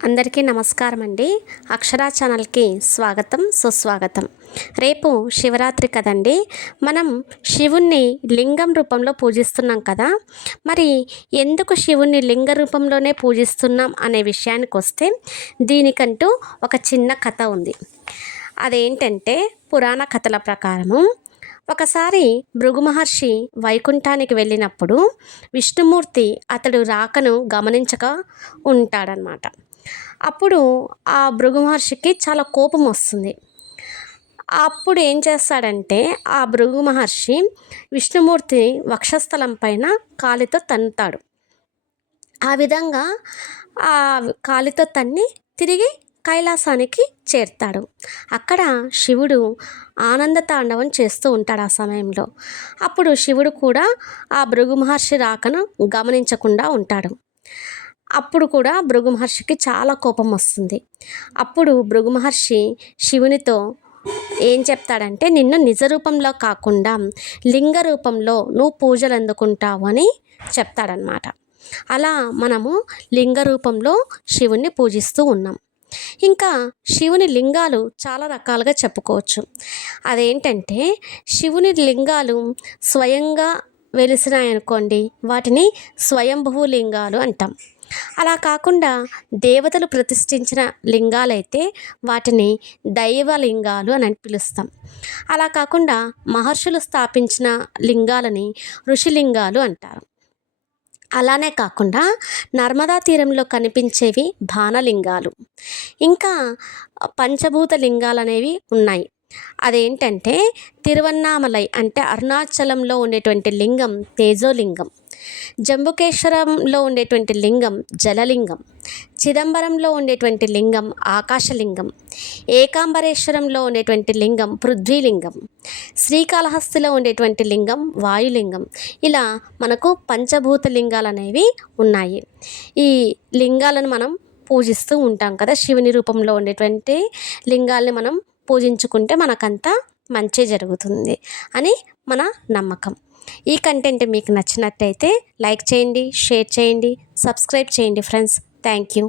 అందరికీ నమస్కారం అండి. అక్షరా ఛానల్కి స్వాగతం, సుస్వాగతం. రేపు శివరాత్రి కదండి. మనం శివుణ్ణి లింగం రూపంలో పూజిస్తున్నాం కదా. మరి ఎందుకు శివుణ్ణి లింగ రూపంలోనే పూజిస్తున్నాం అనే విషయానికి వస్తే దీనికంటూ ఒక చిన్న కథ ఉంది. అదేంటంటే పురాణ కథల ప్రకారము ఒకసారి భృగు మహర్షి వైకుంఠానికి వెళ్ళినప్పుడు విష్ణుమూర్తి అతడు రాకను గమనించక ఉంటాడనమాట. అప్పుడు ఆ భృగు మహర్షికి చాలా కోపం వస్తుంది. అప్పుడు ఏం చేస్తాడంటే ఆ భృగు మహర్షి విష్ణుమూర్తి వక్షస్థలం పైన కాలితో తన్నుతాడు. ఆ విధంగా ఆ కాలితో తన్ని తిరిగి కైలాసానికి చేరుతాడు. అక్కడ శివుడు ఆనంద తాండవం చేస్తూ ఉంటాడు ఆ సమయంలో. అప్పుడు శివుడు కూడా ఆ భృగు మహర్షి రాకను గమనించకుండా ఉంటాడు. అప్పుడు కూడా భృగు మహర్షికి చాలా కోపం వస్తుంది. అప్పుడు భృగు మహర్షి శివునితో ఏం చెప్తాడంటే, నిన్ను నిజ రూపంలో కాకుండా లింగ రూపంలో నువ్వు పూజలు అందుకుంటావు అని చెప్తాడనమాట. అలా మనము లింగ రూపంలో శివుణ్ణి పూజిస్తూ ఉన్నాం. ఇంకా శివుని లింగాలు చాలా రకాలుగా చెప్పుకోవచ్చు. అదేంటంటే శివుని లింగాలు స్వయంగా వెలిసినాయనుకోండి, వాటిని స్వయంభూ లింగాలు అంటాం. అలా కాకుండా దేవతలు ప్రతిష్ఠించిన లింగాలైతే వాటిని దైవలింగాలు అని పిలుస్తాం. అలా కాకుండా మహర్షులు స్థాపించిన లింగాలని ఋషిలింగాలు అంటారు. అలానే కాకుండా నర్మదా తీరంలో కనిపించేవి బాణలింగాలు. ఇంకా పంచభూత లింగాలు అనేవి ఉన్నాయి. అదేంటంటే తిరువన్నామలై అంటే అరుణాచలంలో ఉండేటువంటి లింగం తేజోలింగం, జంబుకేశ్వరంలో ఉండేటువంటి లింగం జలలింగం, చిదంబరంలో ఉండేటువంటి లింగం ఆకాశలింగం, ఏకాంబరేశ్వరంలో ఉండేటువంటి లింగం పృథ్వీలింగం, శ్రీకాళహస్తిలో ఉండేటువంటి లింగం వాయులింగం. ఇలా మనకు పంచభూత లింగాలు అనేవి ఉన్నాయి. ఈ లింగాలను మనం పూజిస్తూ ఉంటాం కదా. శివుని రూపంలో ఉండేటువంటి లింగాల్ని మనం పూజించుకుంటే మనకంతా మంచి జరుగుతుంది అని మన నమ్మకం. ఈ కంటెంట్ మీకు నచ్చినట్టయితే లైక్ చేయండి, షేర్ చేయండి, సబ్స్క్రైబ్ చేయండి ఫ్రెండ్స్. Thank you.